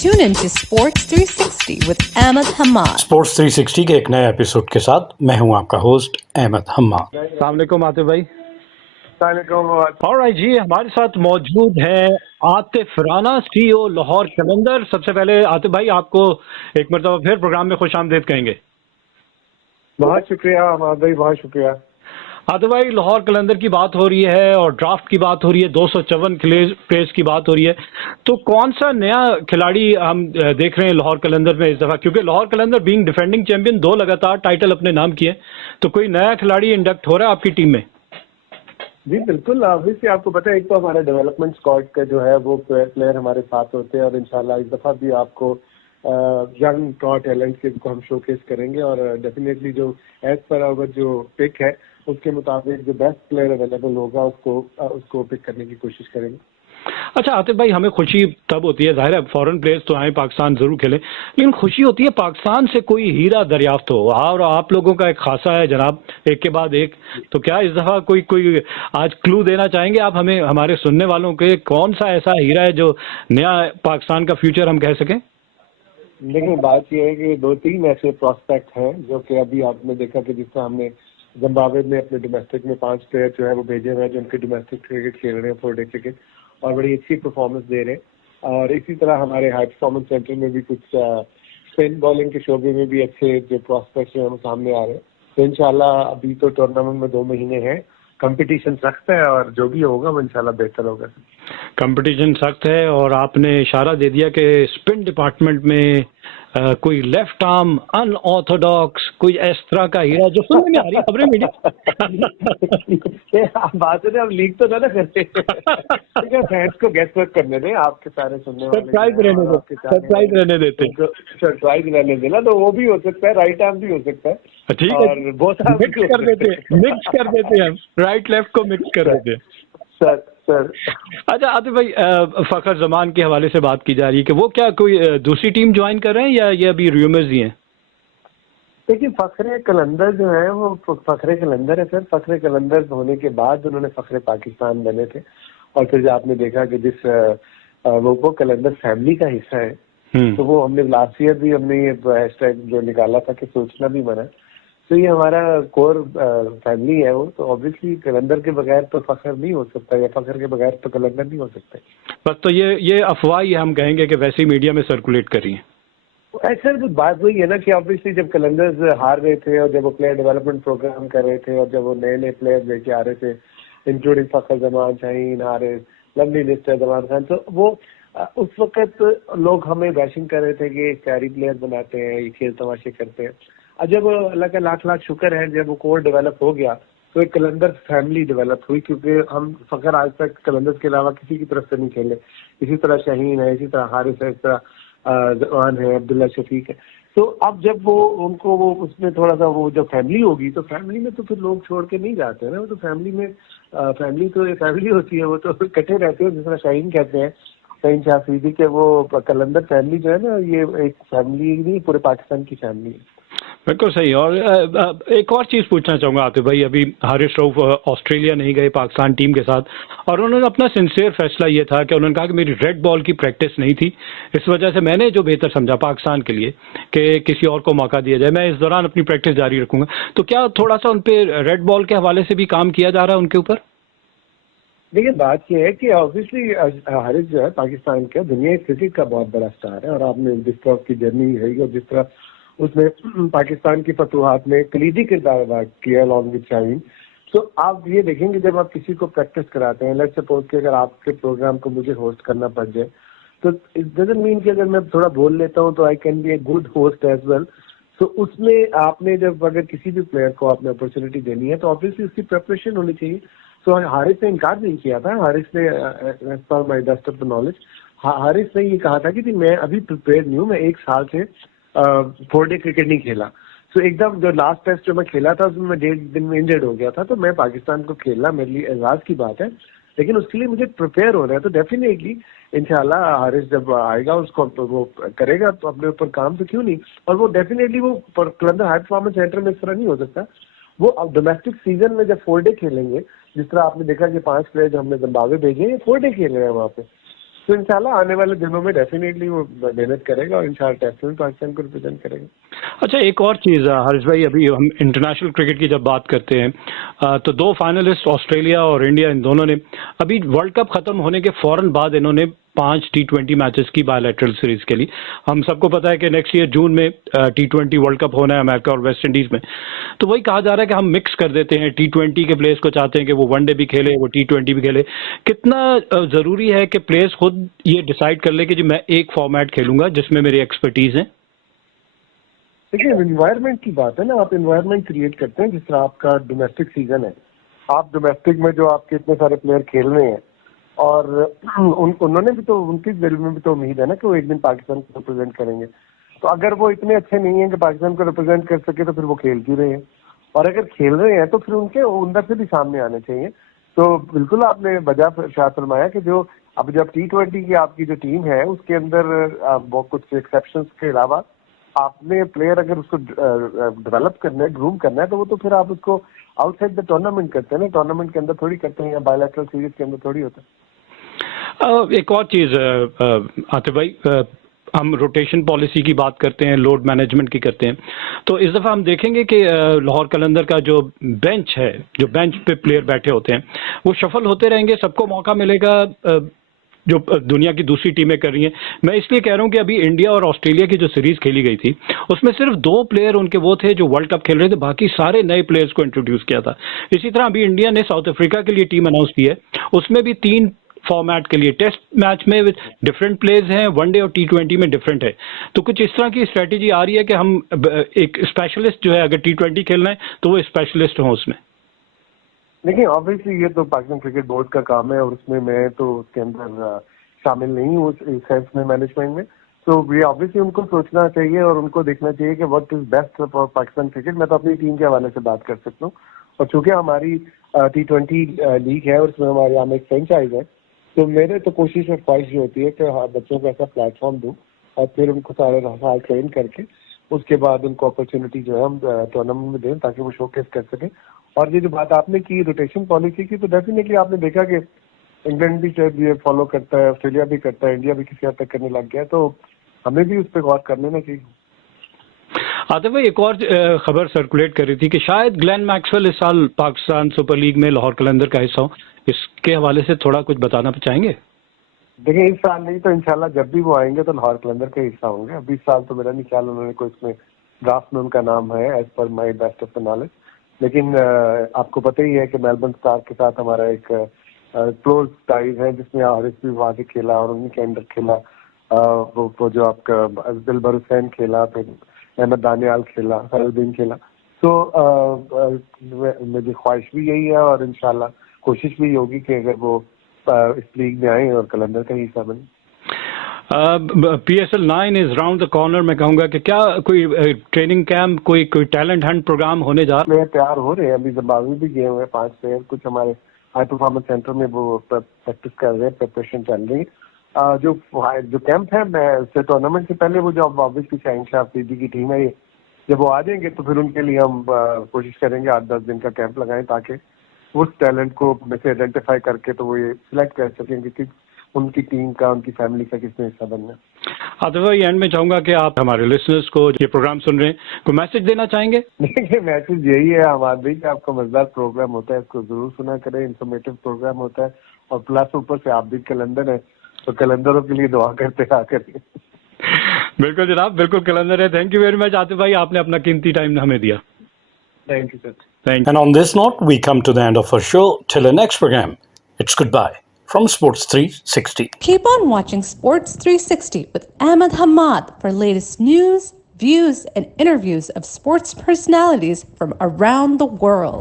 Tune in to Sports 360 with Ahmed Hamad. Sports 360 के एक नए एपिसोड के साथ मैं हूं आपका होस्ट अहमद हम्माद। अस्सलाम वालेकुम आतिफ भाई। ऑलराइट जी, हमारे साथ मौजूद है आतिफ राना, सीईओ लाहौर कलंदर। सबसे पहले आतिफ भाई आपको एक मरतबा फिर प्रोग्राम में खुश आमदीद कहेंगे। बहुत शुक्रिया हमाद भाई, बहुत शुक्रिया। आतिफ भाई, लाहौर कलंदर की बात हो रही है और ड्राफ्ट की बात हो रही है, 254 प्लेस की बात हो रही है, तो कौन सा नया खिलाड़ी हम देख रहे हैं लाहौर कलंदर में इस दफा? क्योंकि लाहौर कलंदर बीइंग डिफेंडिंग चैंपियन 2 लगातार टाइटल अपने नाम किए, तो कोई नया खिलाड़ी इंडक्ट हो रहा है आपकी टीम में? जी बिल्कुल, ऑब्वियसली आपको पता है, एक तो हमारा डेवलपमेंट स्क्वाड का जो है वो प्लेयर हमारे साथ होते हैं और इंशाल्लाह इस दफा भी आपको यंग टॉप टैलेंट के को हम शोकेस करेंगे और डेफिनेटली जो एज पर आवर जो पिक है उसके मुताबिक जो बेस्ट प्लेयर अवेलेबल होगा उसको पिक करने की कोशिश करेंगे। अच्छा आतिफ भाई, हमें खुशी तब होती है, जाहिर है फॉरेन प्लेयर्स तो आए पाकिस्तान जरूर खेले, लेकिन खुशी होती है पाकिस्तान से कोई हीरा दरियाफ्त हो। और आप लोगों का एक खासा है जनाब, एक के बाद एक। तो क्या इस दफा कोई आज क्लू देना चाहेंगे आप हमें, हमारे सुनने वालों के, कौन सा ऐसा हीरा है जो नया पाकिस्तान का फ्यूचर हम कह सकें? लेकिन बात यह है कि 2-3 ऐसे प्रोस्पेक्ट हैं जो कि अभी आपने देखा कि जिस तरह हमने जिम्बाब्वे में अपने डोमेस्टिक में 5 प्लेयर जो है वो भेजे हुए हैं जो उनके डोमेस्टिक क्रिकेट खेल रहे हैं, 4 डे क्रिकेट, और बड़ी अच्छी परफॉर्मेंस दे रहे हैं। और इसी तरह हमारे हाई परफॉर्मेंस सेंटर में भी कुछ स्पिन बॉलिंग के शोबे में भी अच्छे जो प्रोस्पेक्ट जो है वो सामने आ रहे हैं। तो इंशाल्लाह अभी तो टूर्नामेंट में 2 महीने हैं, कंपटीशन सख्त है और जो भी होगा वो इंशाल्लाह बेहतर होगा। कंपटीशन सख्त है और आपने इशारा दे दिया कि स्पिन डिपार्टमेंट में कोई लेफ्ट आर्म अनऑर्थोडॉक्स कोई इस तरह का हीरा जो सुनने में आ रही है खबरें मीडिया। आप बात है, अब लीक तो ना करते फैंस को गेस वर्क करने दें, आपके सारे सुनने वाले सरप्राइज रहने देते, सरप्राइज रहने देना, तो वो भी हो सकता है, राइट आर्म भी हो सकता है। ठीक है, मिक्स कर देते हम, राइट लेफ्ट को मिक्स कर देते सर। अच्छा आतिफ भाई, फखर जमान के हवाले से बात की जा रही है कि वो क्या कोई दूसरी टीम ज्वाइन कर रहे हैं या ये अभी रूमर्स ही हैं? देखिए, फखरे कलंदर जो है वो फखरे कलंदर है सर। फखरे कलंदर होने के बाद उन्होंने फखरे पाकिस्तान बने थे और फिर जो आपने देखा कि जिस वो कलंदर फैमिली का हिस्सा है, तो वो हमने लास्ट ईयर भी हमने ये हैशटैग जो निकाला था कि सोचना भी बना, तो ये हमारा कोर फैमिली है वो, तो ऑब्वियसली कलंदर के बगैर तो फखर नहीं हो सकता या फखर के बगैर तो कलंदर नहीं हो सकता। बस तो ये अफवाह ही हम कहेंगे कि वैसी मीडिया में सर्कुलेट कर रही है। सर तो बात वही है ना कि ऑब्वियसली जब कलंदर्स हार रहे थे और जब वो प्लेयर डेवलपमेंट प्रोग्राम कर रहे थे और जब वो नए प्लेयर लेके आ रहे थे, इंक्लूडिंग फखर जमान, शाहीन, हारिस, लवली लिस्टर, जमान खान, तो वो उस वक्त लोग हमें बैशिंग कर रहे थे कि कैरी प्लेयर बनाते हैं, ये खेल तमाशे करते हैं। और जब अल्लाह का लाख लाख शुक्र है, जब वो कोर डेवलप हो गया तो एक कलंदर फैमिली डेवलप हुई, क्योंकि हम फखर आज तक कलंदर के अलावा किसी की तरफ से नहीं खेले। इसी तरह शाहीन है, इसी तरह हारिस है, इस तरह जवान है, अब्दुल्ला शफीक है। तो अब जब वो उनको वो उसमें थोड़ा सा वो जब फैमिली होगी तो फैमिली में तो फिर लोग छोड़ के नहीं जाते हैं ना, वो तो फैमिली में फैमिली तो एक फैमिली होती है, वो तो इकट्ठे रहते हैं। जिस तरह शाहीन कहते हैं, शाहीन शाफरीदी के, वो कलंदर फैमिली जो है ना, ये एक फैमिली नहीं, पूरे पाकिस्तान की फैमिली है। बिल्कुल सही। और एक और चीज पूछना चाहूंगा आतिफ भाई, अभी हारिस रऊफ ऑस्ट्रेलिया नहीं गए पाकिस्तान टीम के साथ, और उन्होंने अपना सिंसियर फैसला ये था कि उन्होंने कहा कि मेरी रेड बॉल की प्रैक्टिस नहीं थी, इस वजह से मैंने जो बेहतर समझा पाकिस्तान के लिए कि किसी और को मौका दिया जाए, मैं इस दौरान अपनी प्रैक्टिस जारी रखूंगा। तो क्या थोड़ा सा उन पे रेड बॉल के हवाले से भी काम किया जा रहा है उनके ऊपर? देखिए, बात यह है कि ऑब्वियसली हारिस जो है पाकिस्तान का दुनिया क्रिकेट का बहुत बड़ा स्टार है, और आपने जिस तरह की जर्नी है और जिस तरह उसने पाकिस्तान की फतूहात में कलीदी किरदार अदा किया अलॉन्ग विद शाहीन, तो आप ये देखेंगे जब आप किसी को प्रैक्टिस कराते हैं, लेट्स सपोज कि अगर आपके प्रोग्राम को मुझे होस्ट करना पड़ जाए, तो इट डजंट मीन कि अगर मैं थोड़ा बोल लेता हूँ तो I can be a good host as well. तो उसमें आपने जब अगर किसी भी प्लेयर को आपने अपॉर्चुनिटी देनी है तो ऑब्वियसली उसकी प्रिपरेशन होनी चाहिए। सो हारिस ने इनकार नहीं किया था। हारिस ने as per my best of the knowledge, Haris ने ये कहा था कि मैं अभी प्रिपेयर नहीं हूँ, मैं 1 साल से 4 डे क्रिकेट नहीं खेला। तो एकदम जो लास्ट टेस्ट जो मैं खेला था उसमें मैं 1.5 दिन में इंजर्ड हो गया था, तो मैं पाकिस्तान को खेलना मेरे लिए एजाज की बात है, लेकिन उसके लिए मुझे प्रिपेयर होना है। तो डेफिनेटली इंशाल्लाह हारिस जब आएगा उसको वो करेगा तो अपने ऊपर काम, तो क्यों नहीं। और वो डेफिनेटली वो कलंदर हाई परफॉर्मेंस सेंटर में इस तरह नहीं हो सकता। वो अब डोमेस्टिक सीजन में जब 4 डे खेलेंगे, जिस तरह आपने देखा कि 5 प्लेयर जो हमने जिम्बाब्वे भेजे हैं 4 डे खेल रहे हैं वहाँ पे, तो इंशाल्लाह आने वाले दिनों में डेफिनेटली वो मेहनत करेगा और इंशाल्लाह टेस्ट में पाकिस्तान को रिप्रेजेंट करेगा। अच्छा, एक और चीज़ हरीश भाई, अभी हम इंटरनेशनल क्रिकेट की जब बात करते हैं तो दो फाइनलिस्ट ऑस्ट्रेलिया और इंडिया, इन दोनों ने अभी वर्ल्ड कप खत्म होने के फौरन बाद इन्होंने 5 T20 मैचेस की बायलैटरल सीरीज के लिए। हम सबको पता है कि नेक्स्ट ईयर जून में T20 वर्ल्ड कप होना है अमेरिका और वेस्ट इंडीज में। तो वही कहा जा रहा है कि हम मिक्स कर देते हैं, T20 के प्लेयर्स को चाहते हैं कि वो वनडे भी खेले, वो T20 भी खेले। कितना जरूरी है कि प्लेयर्स खुद ये डिसाइड कर ले कि जी मैं एक फॉर्मेट खेलूंगा जिसमें मेरी एक्सपर्टीज है? देखिए, एनवायरनमेंट की बात है ना, आप एनवायरनमेंट क्रिएट करते हैं। जिस तरह आपका डोमेस्टिक सीजन है, आप डोमेस्टिक में जो आपके इतने सारे प्लेयर खेल रहे हैं और उन्होंने भी तो, उनकी दिल में भी तो उम्मीद है ना कि वो एक दिन पाकिस्तान को रिप्रेजेंट करेंगे। तो अगर वो इतने अच्छे नहीं है कि पाकिस्तान को रिप्रेजेंट कर सके तो फिर वो खेल क्यों रहे हैं? और अगर खेल रहे हैं तो फिर उनके अंदर से भी सामने आने चाहिए। तो बिल्कुल आपने वजह शायद फरमाया कि जो अब जब T20 की आपकी जो टीम है उसके अंदर बहुत कुछ एक्सेप्शंस के अलावा आपने प्लेयर अगर उसको डेवलप करना है, ग्रूम करना है, तो वो तो फिर आप उसको आउटसाइड द टूर्नामेंट करते हैं ना, टूर्नामेंट के अंदर थोड़ी करते हैं या बायलैटरल सीरीज के अंदर थोड़ी होता है। एक और चीज़ आतिफ भाई, हम रोटेशन पॉलिसी की बात करते हैं, लोड मैनेजमेंट की करते हैं, तो इस दफ़ा हम देखेंगे कि लाहौर कलंदर का जो बेंच है, जो बेंच पे प्लेयर बैठे होते हैं, वो शफल होते रहेंगे, सबको मौका मिलेगा जो दुनिया की दूसरी टीमें कर रही हैं। मैं इसलिए कह रहा हूं कि अभी इंडिया और ऑस्ट्रेलिया की जो सीरीज खेली गई थी उसमें सिर्फ 2 प्लेयर उनके वो थे जो वर्ल्ड कप खेल रहे थे, बाकी सारे नए प्लेयर्स को इंट्रोड्यूस किया था। इसी तरह अभी इंडिया ने साउथ अफ्रीका के लिए टीम अनाउंस की है, उसमें भी 3 फॉर्मेट के लिए, टेस्ट मैच में डिफरेंट प्लेयर्स हैं, वनडे और T20 में डिफरेंट है। तो कुछ इस तरह की स्ट्रेटेजी आ रही है कि हम एक स्पेशलिस्ट जो है, अगर T20 खेलना है तो वो स्पेशलिस्ट हो उसमें। देखिए, ऑब्वियसली ये तो पाकिस्तान क्रिकेट बोर्ड का काम है और उसमें मैं तो उसके अंदर शामिल नहीं हूँ इस सेंस में, मैनेजमेंट में। तो ये ऑब्वियसली उनको सोचना चाहिए और उनको देखना चाहिए कि what is best for Pakistan cricket. मैं तो अपनी टीम के हवाले से बात कर सकता हूँ, और चूंकि हमारी T20 लीग है और उसमें हमारे यहाँ एक फ्रेंचाइज है, तो मेरे तो कोशिश और ख्वाहिश ये होती है कि बच्चों को ऐसा प्लेटफॉर्म दूँ और फिर उनको सारे साल ट्रेन करके उसके बाद उनको अपॉर्चुनिटी जो है हम टूर्नामेंट में दें ताकि वो शोकेस कर सकें। और ये जो बात आपने की रोटेशन पॉलिसी की, तो डेफिनेटली आपने देखा कि इंग्लैंड भी शायद ये फॉलो करता है, ऑस्ट्रेलिया भी करता है, इंडिया भी किसी हद तक करने लग गया, तो हमें भी उस पर गौर कर लेना चाहिए। आतिफ भाई, एक और खबर सर्कुलेट कर रही थी कि शायद ग्लेन मैक्सवेल इस साल पाकिस्तान सुपर लीग में लाहौर कलंदर का हिस्सा हो। इसके हवाले से थोड़ा कुछ बताना चाहेंगे? देखिए, इस साल नहीं तो इंशाल्लाह जब भी वो आएंगे तो लाहौर कलंदर का हिस्सा होंगे। अभी इस साल तो मेरा नहीं ख्याल उन्होंने कोई इसमें ड्राफ्ट में उनका नाम है as per my best of the knowledge. लेकिन आपको पता ही है कि मेलबर्न स्टार के साथ हमारा एक क्लोज टाइज है जिसमें हारिस भी वहाँ से खेला और उन्हीं के अंदर खेला, वो जो आपका दिलबर हुसैन खेला, फिर अहमद दानियाल खेला, फरुद्दीन खेला। तो मेरी ख्वाहिश भी यही है और इंशाल्लाह कोशिश भी होगी कि अगर वो इस लीग में आए और कलंदर का हिस्सा बने। PSL 9 is round the corner. मैं कहूँगा कि क्या कोई ट्रेनिंग कैंप, कोई टैलेंट हंट प्रोग्राम होने जा रहा है? तैयार हो रहे हैं, अभी जिम्बाब्वे भी गए हुए हैं 5 प्लेयर, कुछ हमारे हाई परफॉर्मेंस सेंटर में वो प्रैक्टिस कर रहे हैं, प्रिपरेशन चल रही है। जो कैंप है, मैं टूर्नामेंट से पहले वो जो ऑब्वियसली शाहीन शाह अफरीदी की टीम है, जब वो आ जाएंगे तो फिर उनके लिए हम कोशिश करेंगे 8-10 दिन का कैंप लगाएं ताकि उस टैलेंट को में से आइडेंटिफाई करके तो वो ये सिलेक्ट कर सकेंगे कि उनकी टीम का, उनकी फैमिली का किसने हिस्सा बनना। आतिफ भाई, एंड में चाहूंगा कि आप हमारे लिसनर्स को ये प्रोग्राम सुन रहे हैं, कोई मैसेज देना चाहेंगे? देखिए, मैसेज यही है हमारे भी कि आपका मजेदार प्रोग्राम होता है, इसको जरूर सुना करें, इंफॉर्मेटिव प्रोग्राम होता है और प्लस ऊपर से आप भी कलंदर है तो कलंदरों के लिए दुआ करते रहा करें। बिल्कुल जनाब, बिल्कुल कलंदर है। Thank you very much Atif भाई, आपने अपना कीमती टाइम हमें दिया। Thank you sir. Thank you. And on this note, we come to the end of our show. Till the next program, it's goodbye from Sports 360. Keep on watching Sports 360 with Ahmed Hamad for latest news, views, and interviews of sports personalities from around the world.